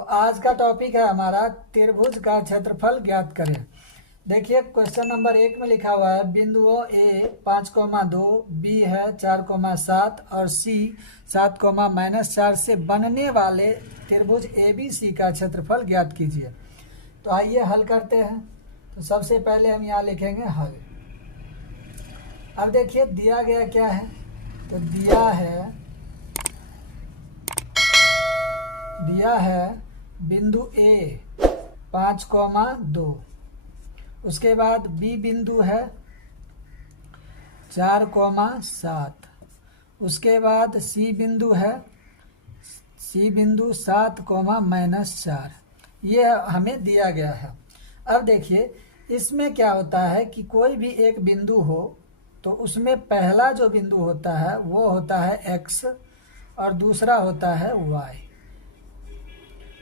तो आज का टॉपिक है हमारा त्रिभुज का क्षेत्रफल ज्ञात करें। देखिए क्वेश्चन नंबर 1 में लिखा हुआ है बिंदुओं ए 5,2, बी है 4,7 और सी 7,-4 से बनने वाले त्रिभुज ए बी सी का क्षेत्रफल ज्ञात कीजिए। तो आइए हल करते हैं। तो सबसे पहले हम यहाँ लिखेंगे हल। अब देखिए दिया गया क्या है, तो दिया है बिंदु ए 5,2, उसके बाद बी बिंदु है 4,7, उसके बाद सी बिंदु है 7,-4, ये हमें दिया गया है। अब देखिए इसमें क्या होता है कि कोई भी एक बिंदु हो तो उसमें पहला जो बिंदु होता है वो होता है x और दूसरा होता है y।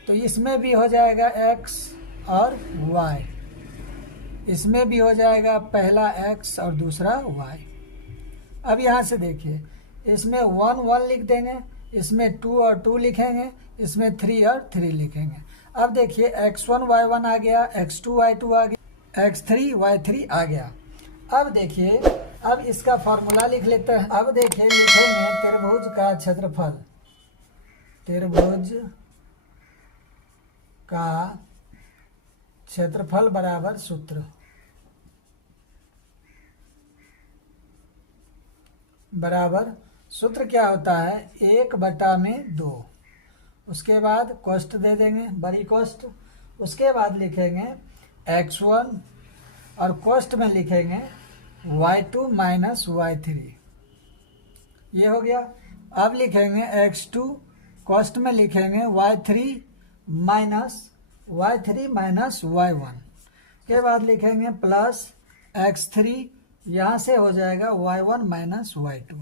तो इसमें भी हो जाएगा x और y, इसमें भी हो जाएगा पहला x और दूसरा y। अब यहाँ से देखिए इसमें 1 1 लिख देंगे, इसमें 2 और 2 लिखेंगे, इसमें 3 और 3 लिखेंगे। अब देखिए x1 y1 आ गया, x2 y2 आ गया, x3 y3 आ गया। अब देखिए अब इसका फॉर्मूला लिख लेते हैं। अब देखिए लिखेंगे त्रिभुज का क्षेत्रफल, त्रिभुज का क्षेत्रफल बराबर सूत्र क्या होता है 1/2, उसके बाद कोष्ठ दे देंगे बड़ी कोष्ठ, उसके बाद लिखेंगे x1 और कोष्ठ में लिखेंगे y2 माइनस y3, ये हो गया। अब लिखेंगे x2, कोष्ठ में लिखेंगे y3 माइनस y1, के बाद लिखेंगे प्लस x3, यहाँ से हो जाएगा y1 माइनस y2।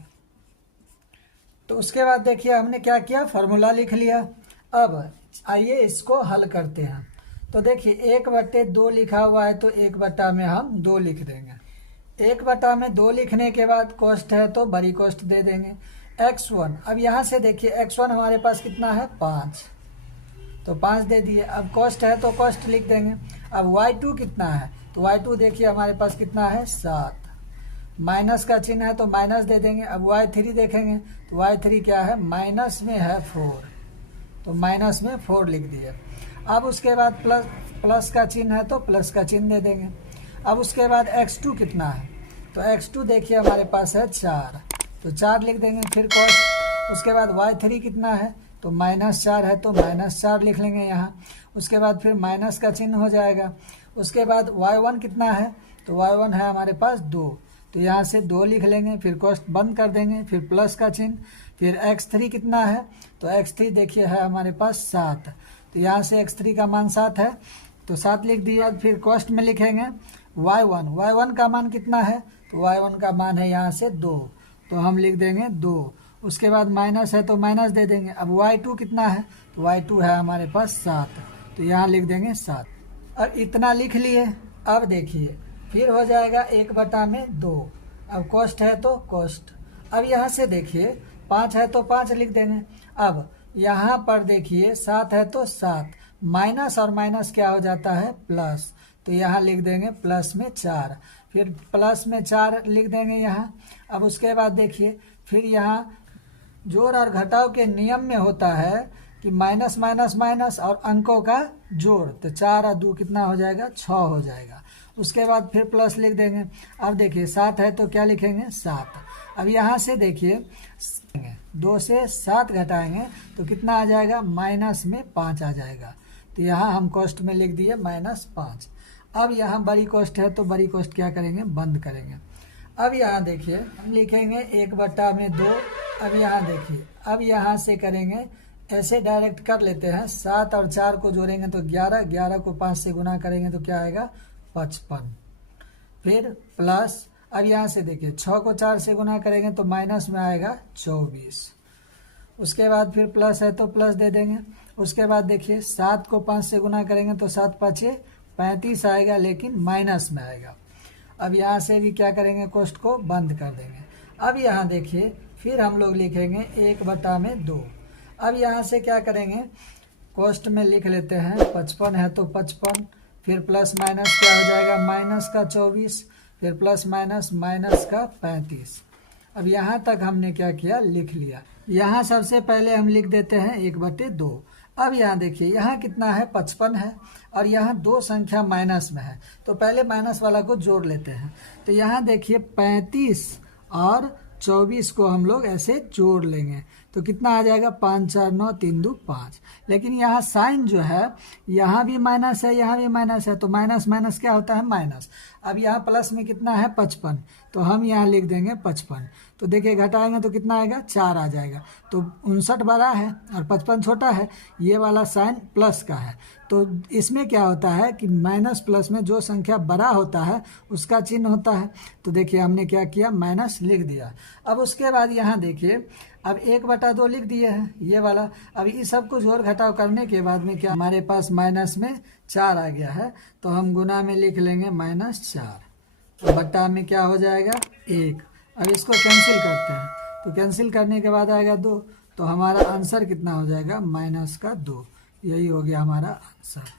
तो उसके बाद देखिए हमने क्या किया, फॉर्मूला लिख लिया। अब आइए इसको हल करते हैं। तो देखिए 1/2 लिखा हुआ है तो 1 में हम 2 लिख देंगे। 1 में 2 लिखने के बाद कोष्ठ है तो बड़ी कोष्ठ दे देंगे x1। अब यहाँ से देखिए x1 हमारे पास कितना है 5, तो 5 दे दिए। अब कोष्ठ है तो कोष्ठ लिख देंगे। अब y2 कितना है, तो y2 देखिए हमारे पास कितना है 7, माइनस का चिन्ह है तो माइनस दे देंगे। अब y3 देखेंगे तो y3 क्या है, माइनस में है 4, तो माइनस में 4 लिख दिए। अब उसके बाद प्लस का चिन्ह है तो प्लस का चिन्ह दे देंगे। अब उसके बाद x2 कितना है, तो x2 देखिए हमारे पास है 4, तो 4 लिख देंगे। फिर कोष्ठ, उसके बाद y3 कितना है, तो -4 है तो -4 लिख लेंगे यहाँ। उसके बाद फिर माइनस का चिन्ह हो जाएगा। उसके बाद y1 कितना है, तो y1 है हमारे पास 2, तो यहाँ से 2 लिख लेंगे। फिर कोष्ठ बंद कर देंगे, फिर प्लस का चिन्ह। फिर x3 कितना है, तो x3 देखिए है हमारे पास 7, तो यहाँ से x3 का मान 7 है तो 7 लिख दिया। फिर कोष्ठ में लिखेंगे y1 का मान कितना है, तो y1 का मान है यहाँ से 2, तो हम लिख देंगे 2। उसके बाद माइनस है तो माइनस दे देंगे। अब y2 कितना है, तो y2 है हमारे पास 7, तो यहाँ लिख देंगे 7। और इतना लिख लिए। अब देखिए फिर हो जाएगा 1/2। अब कोष्ठ है तो कोष्ठ। अब यहाँ से देखिए 5 है तो 5 लिख देंगे। अब यहाँ पर देखिए 7 है तो 7, माइनस और माइनस क्या हो जाता है प्लस, तो यहाँ लिख देंगे प्लस में 4। फिर प्लस में 4 लिख देंगे यहाँ। अब उसके बाद देखिए फिर यहाँ जोड़ और घटाव के नियम में होता है कि माइनस माइनस माइनस और अंकों का जोड़, तो 4 और 2 कितना हो जाएगा 6 हो जाएगा। उसके बाद फिर प्लस लिख देंगे। अब देखिए 7 है तो क्या लिखेंगे 7। अब यहाँ से देखिए 2 से 7 घटाएंगे तो कितना आ जाएगा, माइनस में 5 आ जाएगा, तो यहाँ हम कोष्ठ में लिख दिए -5। अब यहाँ बड़ी कोष्ठ है तो बड़ी कोष्ठ क्या करेंगे, बंद करेंगे। अब यहाँ देखिए हम लिखेंगे 1/2। अब यहाँ देखिए अब यहाँ से करेंगे ऐसे डायरेक्ट कर लेते हैं। 7 और 4 को जोड़ेंगे तो 11, 11 को 5 से गुना करेंगे तो क्या आएगा 55। फिर प्लस, अब यहाँ से देखिए 6 को 4 से गुना करेंगे तो माइनस में आएगा 24। उसके बाद फिर प्लस है तो प्लस दे देंगे। उसके बाद देखिए 7 को 5 से गुना करेंगे तो 7 5 35 आएगा, लेकिन माइनस में आएगा। अब यहाँ से भी क्या करेंगे, कोष्ठ को बंद कर देंगे। अब यहाँ देखिए फिर हम लोग लिखेंगे 1/2। अब यहाँ से क्या करेंगे, कोष्ट में लिख लेते हैं 55 है तो 55, फिर प्लस माइनस क्या हो जाएगा माइनस का 24, फिर प्लस माइनस माइनस का 35। अब यहाँ तक हमने क्या किया लिख लिया। यहाँ सबसे पहले हम लिख देते हैं 1/2। अब यहाँ देखिए यहाँ कितना है 55 है और यहाँ दो संख्या माइनस में है, तो पहले माइनस वाला को जोड़ लेते हैं। तो यहाँ देखिए 35 और 24 को हम लोग ऐसे जोड़ लेंगे तो कितना आ जाएगा 5 4 9 3 2 5। लेकिन यहाँ साइन जो है यहाँ भी माइनस है यहाँ भी माइनस है, तो माइनस माइनस क्या होता है माइनस। अब यहाँ प्लस में कितना है 55, तो हम यहाँ लिख देंगे 55। तो देखिए घटाएंगे तो कितना आएगा 4 आ जाएगा। तो 59 बड़ा है और 55 छोटा है, ये वाला साइन प्लस का है। तो इसमें क्या होता है कि माइनस प्लस में जो संख्या बड़ा होता है उसका चिन्ह होता है। तो देखिए हमने क्या किया माइनस लिख दिया। अब उसके बाद यहाँ देखिए अब 1/2 लिख दिए हैं ये वाला। अब इस सब को जोड़ घटाव करने के बाद में क्या हमारे पास माइनस में 4 आ गया है, तो हम गुना में लिख लेंगे -4, बट्टा में क्या हो जाएगा 1। अब इसको कैंसिल करते हैं तो कैंसिल करने के बाद आएगा 2, तो हमारा आंसर कितना हो जाएगा -2। यही हो गया हमारा आंसर।